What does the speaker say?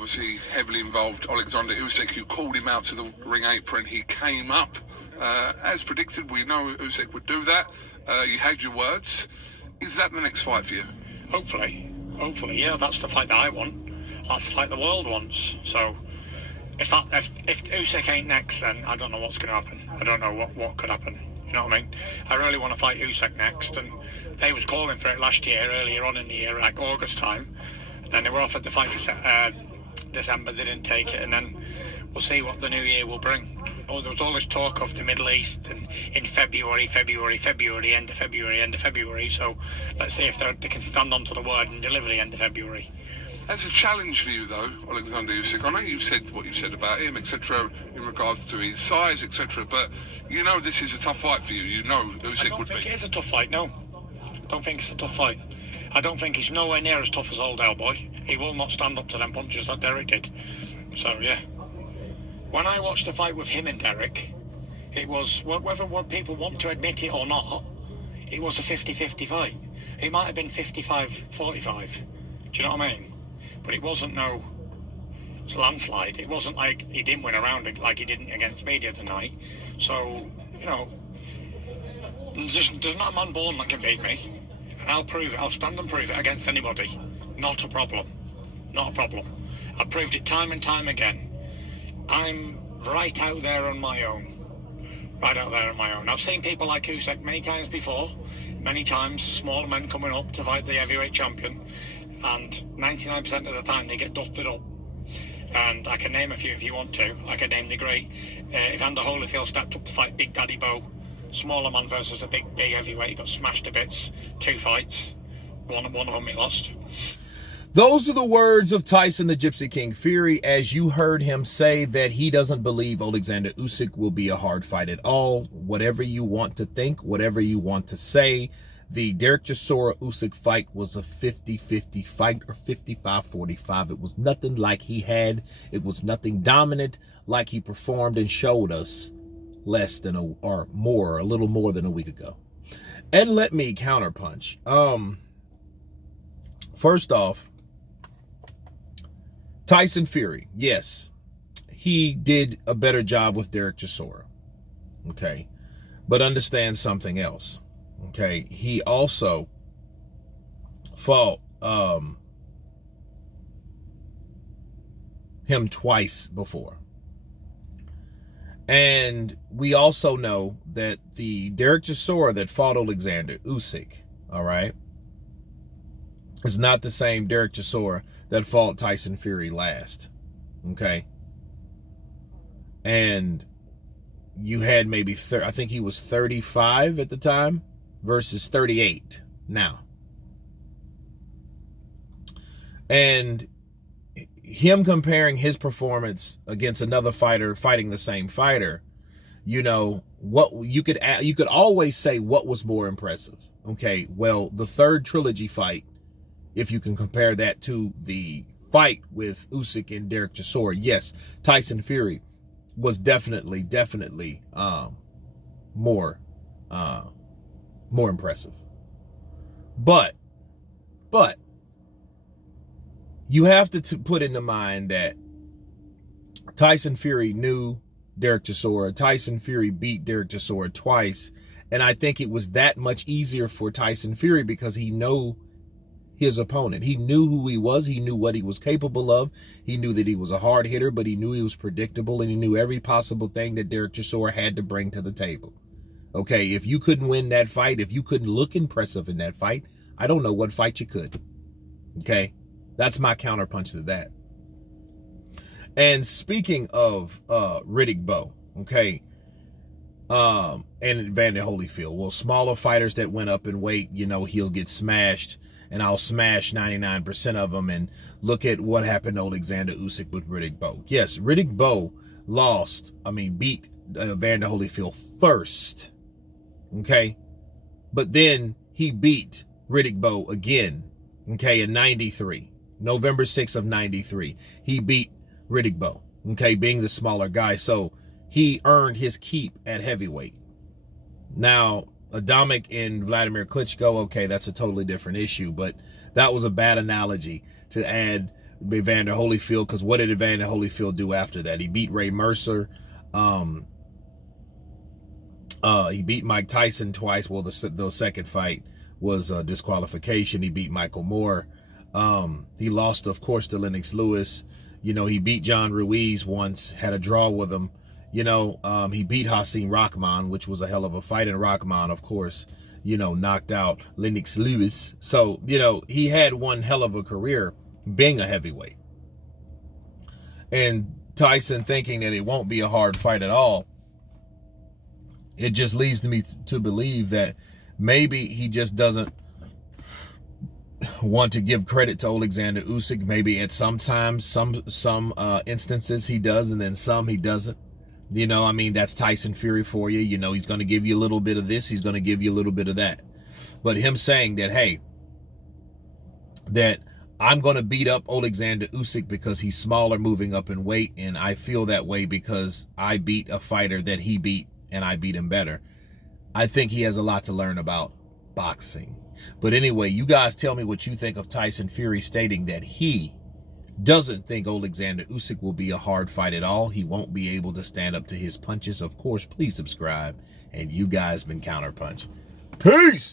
obviously heavily involved Oleksandr Usyk, who called him out to the ring apron. He came up. As predicted, we know Usyk would do that. You had your words. Is that the next fight for you? Hopefully, yeah, that's the fight that I want. That's the fight the world wants. So, if Usyk ain't next, then I don't know what's going to happen. I don't know what could happen. You know what I mean? I really want to fight Usyk next, and they was calling for it last year, earlier on in the year, like August time. Then they were offered the fight for December. They didn't take it, and then we'll see what the new year will bring. Oh, there was all this talk of the Middle East and in February, end of February. So let's see if they can stand on to the word and deliver the end of February. As a challenge for you, though, Oleksandr Usyk, I know you've said what you've said about him, etc., in regards to his size, etc., but you know this is a tough fight for you. You know Usyk would be. I don't think it is a tough fight, no. I don't think it's a tough fight. I don't think he's nowhere near as tough as old Boy. He will not stand up to them punches that Derek did. So, yeah. When I watched the fight with him and Derek, it was, whether people want to admit it or not, it was a 50-50 fight. It might have been 55-45. Do you know what I mean? But it wasn't no landslide. It wasn't like he didn't win a round like he didn't against me the other night. So, you know, there's not a man born that can beat me. And I'll prove it. I'll stand and prove it against anybody. Not a problem. Not a problem. I've proved it time and time again. I'm right out there on my own. Right out there on my own. I've seen people like Usyk many times before. Many times, smaller men coming up to fight the heavyweight champion. And 99% of the time, they get dusted up. And I can name a few if you want to. I can name the great. Evander Holyfield stepped up to fight Big Daddy Bo. Smaller man versus a big heavyweight. He got smashed to bits. 2 fights. One of them he lost. Those are the words of Tyson the Gypsy King Fury, as you heard him say that he doesn't believe Oleksandr Usyk will be a hard fight at all. Whatever you want to think, whatever you want to say, the Derek Chisora Usyk fight was a 50-50 fight, or 55-45. It was nothing like he had. It was nothing dominant like he performed and showed us less than a little more than a week ago. And let me counterpunch. First off, Tyson Fury, yes, he did a better job with Derek Chisora, okay? But understand something else, okay? He also fought him twice before. And we also know that the Derek Chisora that fought Oleksandr Usyk, all right, is not the same Derek Chisora that fought Tyson Fury last, okay? And you had maybe, I think he was 35 at the time versus 38 now. And him comparing his performance against another fighter fighting the same fighter, you know, what you could always say what was more impressive, okay? Well, the third trilogy fight, if you can compare that to the fight with Usyk and Derek Chisora, yes, Tyson Fury was definitely more impressive. But you have to put into mind that Tyson Fury knew Derek Chisora. Tyson Fury beat Derek Chisora twice, and I think it was that much easier for Tyson Fury because he knew his opponent. He knew who he was. He knew what he was capable of. He knew that he was a hard hitter, but he knew he was predictable, and he knew every possible thing that Derek Chisora had to bring to the table. Okay, if you couldn't win that fight, if you couldn't look impressive in that fight, I don't know what fight you could. Okay, that's my counterpunch to that. And speaking of Riddick Bowe, okay, and Evander Holyfield, well, smaller fighters that went up in weight, you know, he'll get smashed, and I'll smash 99% of them. And look at what happened to Oleksandr Usyk with Riddick Bowe. Yes, Riddick Bowe beat Evander Holyfield first, okay? But then he beat Riddick Bowe again, okay, in 93. November 6th of 93. He beat Riddick Bowe, okay, being the smaller guy. So he earned his keep at heavyweight. Now, Adamek and Vladimir Klitschko, okay, that's a totally different issue, but that was a bad analogy to add Evander Holyfield, because what did Evander Holyfield do after that? He beat Ray Mercer. He beat Mike Tyson twice. Well, the second fight was disqualification. He beat Michael Moore. He lost, of course, to Lennox Lewis. You know, he beat John Ruiz once, had a draw with him. You know, he beat Hasim Rahman, which was a hell of a fight. And Rahman, of course, you know, knocked out Lennox Lewis. So, you know, he had one hell of a career being a heavyweight. And Tyson thinking that it won't be a hard fight at all, it just leads me to believe that maybe he just doesn't want to give credit to Oleksandr Usyk. Maybe at sometimes, some instances he does, and then some he doesn't. You know, I mean, that's Tyson Fury for you. You know, he's going to give you a little bit of this. He's going to give you a little bit of that. But him saying that, hey, that I'm going to beat up Oleksandr Usyk because he's smaller, moving up in weight, and I feel that way because I beat a fighter that he beat, and I beat him better. I think he has a lot to learn about boxing. But anyway, you guys tell me what you think of Tyson Fury stating that he doesn't think Oleksandr Usyk will be a hard fight at all. He won't be able to stand up to his punches. Of course, please subscribe. And you guys been Counterpunch. Peace!